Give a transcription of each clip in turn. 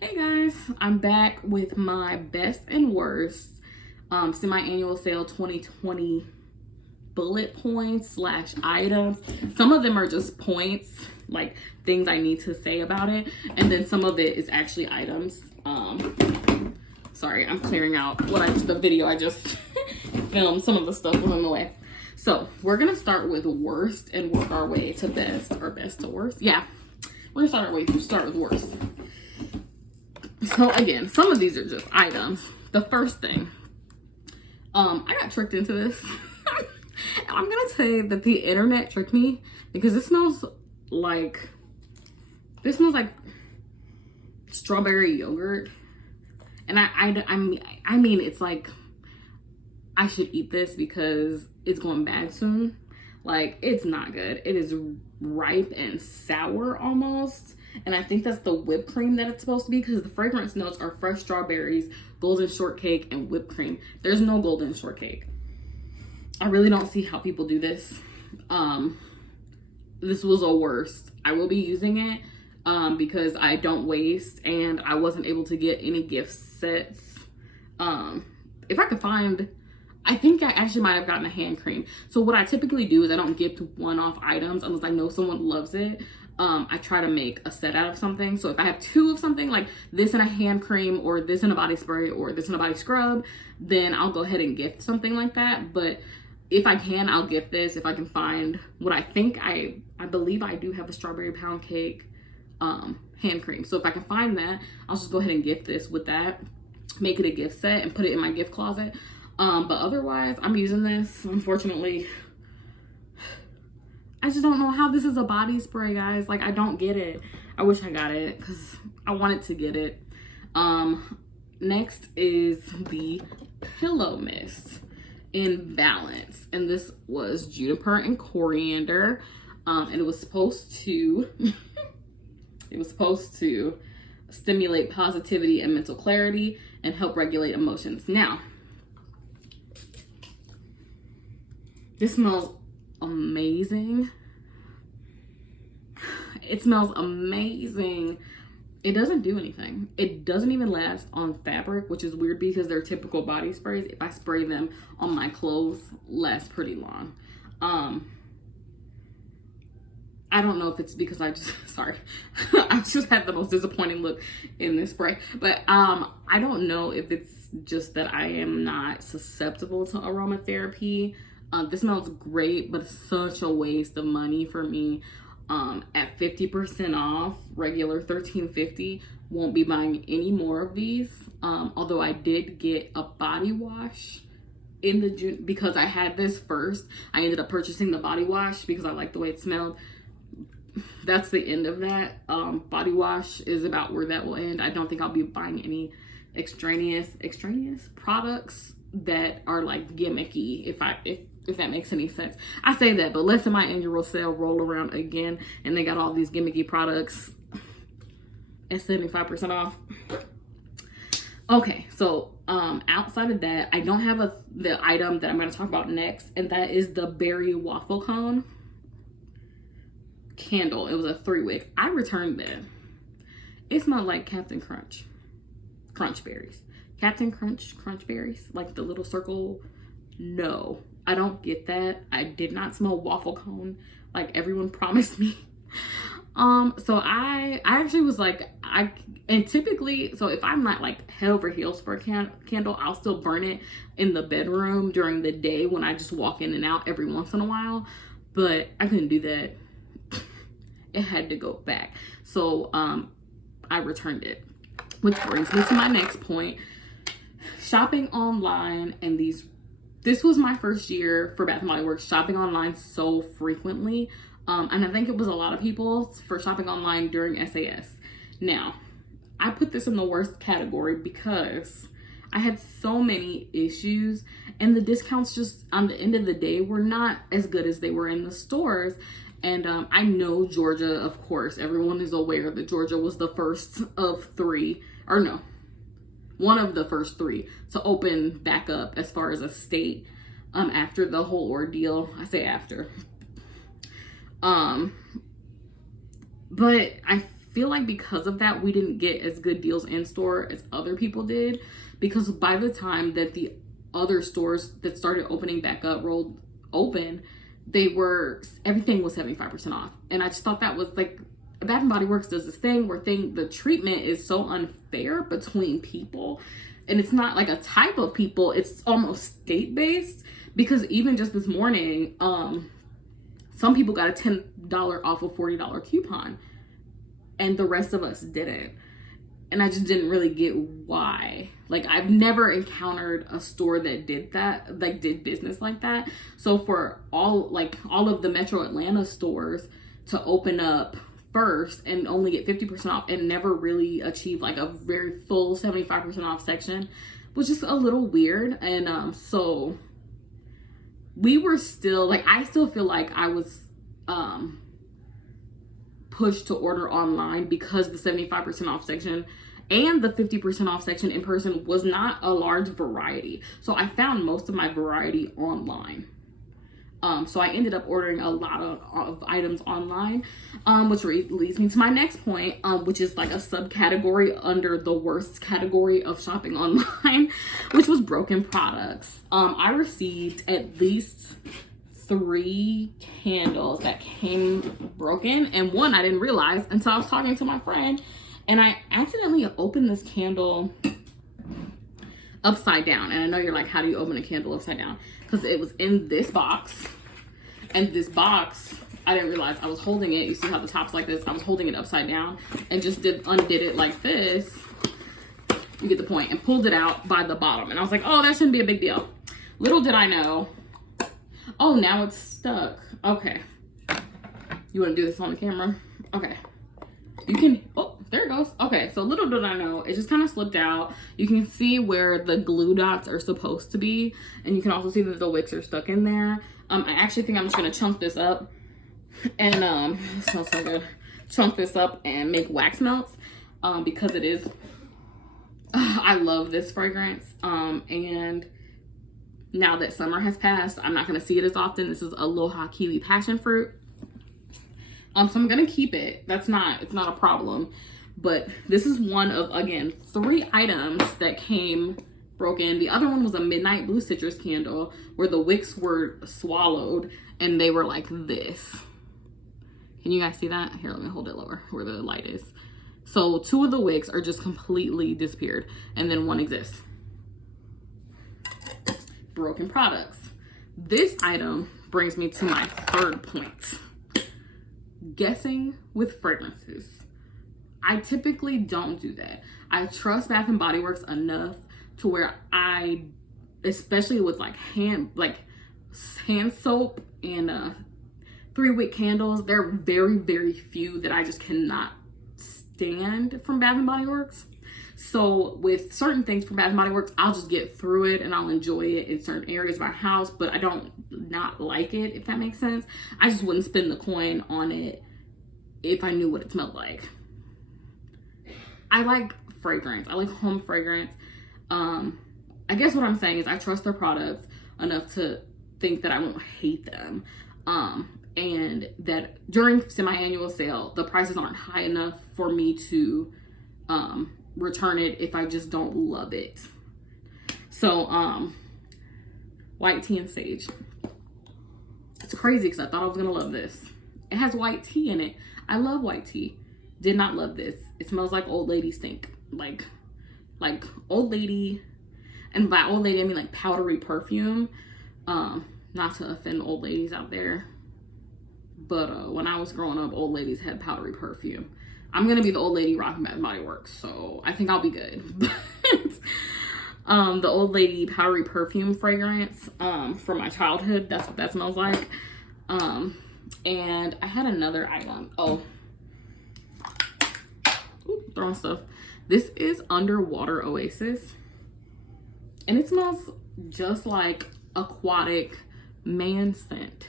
Hey guys, I'm back with my best and worst semi-annual sale 2020 bullet points slash items. Some of them are just points, like things I need to say about it, and then some of it is actually items. Sorry, I'm clearing out the video I just filmed. Some of the stuff was in the way. So we're gonna start with worst and work our way to best, or best to worst. Yeah, we're gonna start with worst. So again, some of these are just items. The first thing, I got tricked into this. I'm gonna say that the internet tricked me because this smells like strawberry yogurt, and I mean it's like I should eat this because it's going bad soon. Like, it's not good. It is ripe and sour almost. And I think that's the whipped cream that it's supposed to be, because the fragrance notes are fresh strawberries, golden shortcake, and whipped cream. There's no golden shortcake. I really don't see how people do this. This was a worst. I will be using it because I don't waste, and I wasn't able to get any gift sets. If I could find... I think I actually might have gotten a hand cream. So what I typically do is I don't gift one-off items unless I know someone loves it. I try to make a set out of something. So if I have two of something, like this in a hand cream, or this in a body spray, or this in a body scrub, then I'll go ahead and gift something like that. But if I can, I'll gift this if I can find what I think. I believe I do have a strawberry pound cake hand cream. So if I can find that, I'll just go ahead and gift this with that. Make it a gift set and put it in my gift closet. But otherwise, I'm using this. Unfortunately, I just don't know how this is a body spray, guys. Like, I don't get it. I wish I got it because I wanted to get it. Next is the Pillow Mist in Balance. And this was juniper and coriander. And it was supposed to... stimulate positivity and mental clarity and help regulate emotions. Now... this smells amazing. It smells amazing. It doesn't do anything. It doesn't even last on fabric, which is weird because they're typical body sprays. If I spray them on my clothes, last pretty long. I don't know if it's because I just had the most disappointing look in this spray. But I don't know if it's just that I am not susceptible to aromatherapy. This smells great, but it's such a waste of money for me. At 50% off, regular $13.50. Won't be buying any more of these. Although I did get a body wash in the because I had this first. I ended up purchasing the body wash because I liked the way it smelled. That's the end of that. Body wash is about where that will end. I don't think I'll be buying any extraneous products that are like gimmicky, if that makes any sense. I say that, but let my annual sale roll around again and they got all these gimmicky products at 75% off. Okay, so outside of that, I don't have the item that I'm going to talk about next, and that is the berry waffle cone candle. It was a 3-wick. I returned that. It smelled like Captain Crunch berries. Captain Crunch berries, like the little circle. No, I don't get that. I did not smell waffle cone like everyone promised me. So I actually was like, and typically, so if I'm not like head over heels for a candle, I'll still burn it in the bedroom during the day when I just walk in and out every once in a while. But I couldn't do that. It had to go back. So I returned it, which brings me to my next point. Shopping online, and this was my first year for Bath & Body Works shopping online so frequently. And I think it was a lot of people for shopping online during SAS. Now, I put this in the worst category because I had so many issues, and the discounts just on the end of the day were not as good as they were in the stores. And I know Georgia, of course, everyone is aware that Georgia was the first of three, or no, one of the first three to open back up as far as a state after the whole ordeal. I say after. But I feel like because of that, we didn't get as good deals in store as other people did, because by the time that the other stores that started opening back up rolled open, everything was 75% off. And I just thought that was like, Bath and Body Works does this thing where the treatment is so unfair between people, and it's not like a type of people, it's almost state based, because even just this morning, some people got a $10 off a $40 coupon and the rest of us didn't. And I just didn't really get why. Like, I've never encountered a store that did that, like did business like that. So for all of the Metro Atlanta stores to open up first and only get 50% off and never really achieve like a very full 75% off section was just a little weird. And so we were still like, I still feel like I was pushed to order online because the 75% off section and the 50% off section in person was not a large variety. So I found most of my variety online. So I ended up ordering a lot of items online, which leads me to my next point, which is like a subcategory under the worst category of shopping online, which was broken products. I received at least 3 candles that came broken, and one I didn't realize until I was talking to my friend, and I accidentally opened this candle upside down. And I know you're like, how do you open a candle upside down? Because it was in this box, and this box, I didn't realize I was holding it. You see how the top's like this? I was holding it upside down and just undid it like this. You get the point. And pulled it out by the bottom. And I was like, oh, that shouldn't be a big deal. Little did I know. Oh, now it's stuck. Okay. You want to do this on the camera? Okay. You can, oh, there it goes. Okay, so little did I know, it just kind of slipped out. You can see where the glue dots are supposed to be, and you can also see that the wicks are stuck in there. I actually think I'm just gonna chunk this up and it smells so good. Chunk this up and make wax melts because it is, I love this fragrance. And now that summer has passed, I'm not gonna see it as often. This is Aloha Kiwi Passion Fruit. So I'm gonna keep it. It's not a problem. But this is one of, again, 3 items that came broken. The other one was a Midnight Blue Citrus candle where the wicks were swallowed and they were like this. Can you guys see that? Here, let me hold it lower where the light is. So 2 of the wicks are just completely disappeared, and then 1 exists. Broken products. This item brings me to my 3rd point. Guessing with fragrances. I typically don't do that. I trust Bath and Body Works enough to where I, especially with like hand soap and 3-wick candles, there are very, very few that I just cannot stand from Bath and Body Works. So with certain things from Bath and Body Works, I'll just get through it and I'll enjoy it in certain areas of my house, but I don't not like it, if that makes sense. I just wouldn't spend the coin on it if I knew what it smelled like. I like fragrance. I like home fragrance. I guess what I'm saying is I trust their products enough to think that I won't hate them. And that during semi-annual sale, the prices aren't high enough for me to return it if I just don't love it. So, white tea and sage. It's crazy because I thought I was gonna love this. It has white tea in it. I love white tea. Did not love this. It smells like old lady stink. Like old lady, and by old lady I mean like powdery perfume. Not to offend old ladies out there, but when I was growing up, old ladies had powdery perfume. I'm gonna be the old lady rocking Bath and Body Works, so I think I'll be good. But the old lady powdery perfume fragrance from my childhood, that's what that smells like. And I had another item. Throwing stuff. This is Underwater Oasis, and it smells just like aquatic man scent.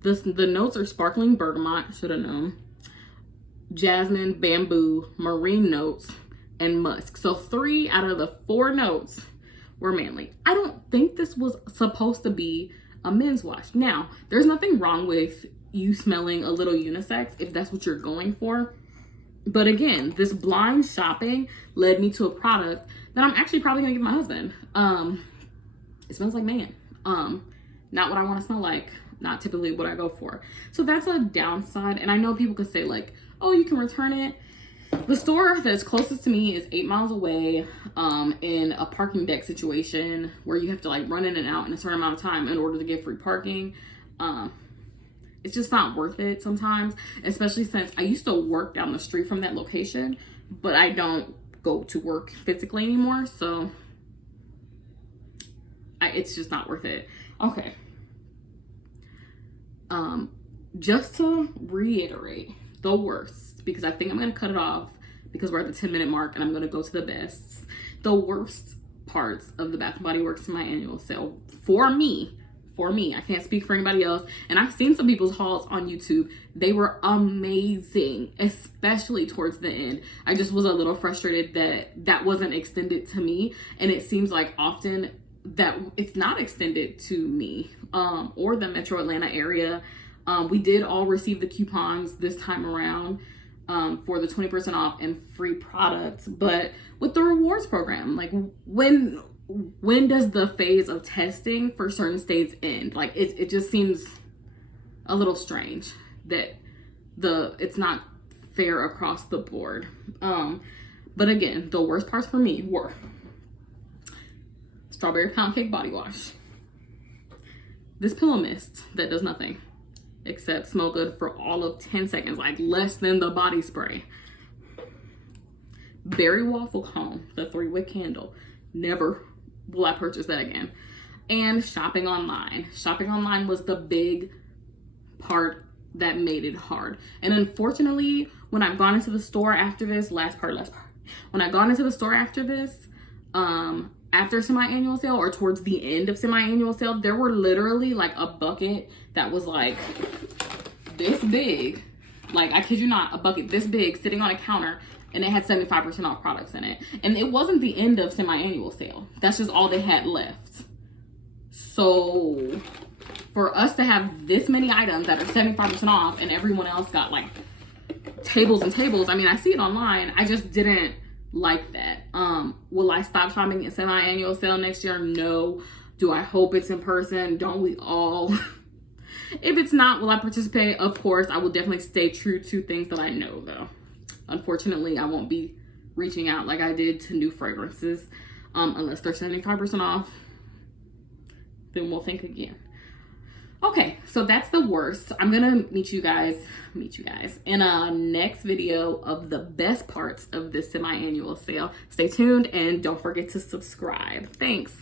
The notes are sparkling bergamot, should have known, jasmine, bamboo, marine notes, and musk. So 3 out of the 4 notes were manly. I don't think this was supposed to be a men's wash. Now, there's nothing wrong with you smelling a little unisex if that's what you're going for. But again, this blind shopping led me to a product that I'm actually probably gonna give my husband. It smells like man. Not what I want to smell like, not typically what I go for. So that's a downside. And I know people could say like, oh, you can return it. The store that's closest to me is 8 miles away, in a parking deck situation where you have to like run in and out in a certain amount of time in order to get free parking. It's just not worth it sometimes, especially since I used to work down the street from that location, but I don't go to work physically anymore. So it's just not worth it. Okay. Just to reiterate, the worst, because I think I'm going to cut it off because we're at the 10-minute mark and I'm going to go to the bests. The worst parts of the Bath & Body Works semi-annual sale for me, I can't speak for anybody else. And I've seen some people's hauls on YouTube. They were amazing, especially towards the end. I just was a little frustrated that wasn't extended to me. And it seems like often that it's not extended to me, or the Metro Atlanta area. We did all receive the coupons this time around, for the 20% off and free products. But with the rewards program, like when does the phase of testing for certain states end? Like it just seems a little strange that it's not fair across the board. But again, the worst parts for me were Strawberry Pound Cake Body Wash. This pillow mist that does nothing except smell good for all of 10 seconds, like less than the body spray. Berry Waffle Cone, the 3-wick candle. Never will I purchase that again. And shopping online. Shopping online was the big part that made it hard. And unfortunately, when I've gone into the store after this, when I've gone into the store after this, after semi-annual sale or towards the end of semi-annual sale, there were literally like a bucket that was like this big. Like, I kid you not, a bucket this big sitting on a counter, and it had 75% off products in it. And it wasn't the end of semi-annual sale. That's just all they had left. So for us to have this many items that are 75% off and everyone else got like tables and tables, I mean, I see it online. I just didn't like that. Will I stop shopping at semi-annual sale next year? No. Do I hope it's in person? Don't we all? If it's not, will I participate? Of course. I will definitely stay true to things that I know, though. Unfortunately, I won't be reaching out like I did to new fragrances, unless they're 75% off. Then we'll think again. Okay, so that's the worst. I'm gonna meet you guys in a next video of the best parts of this semi-annual sale. Stay tuned and don't forget to subscribe. Thanks.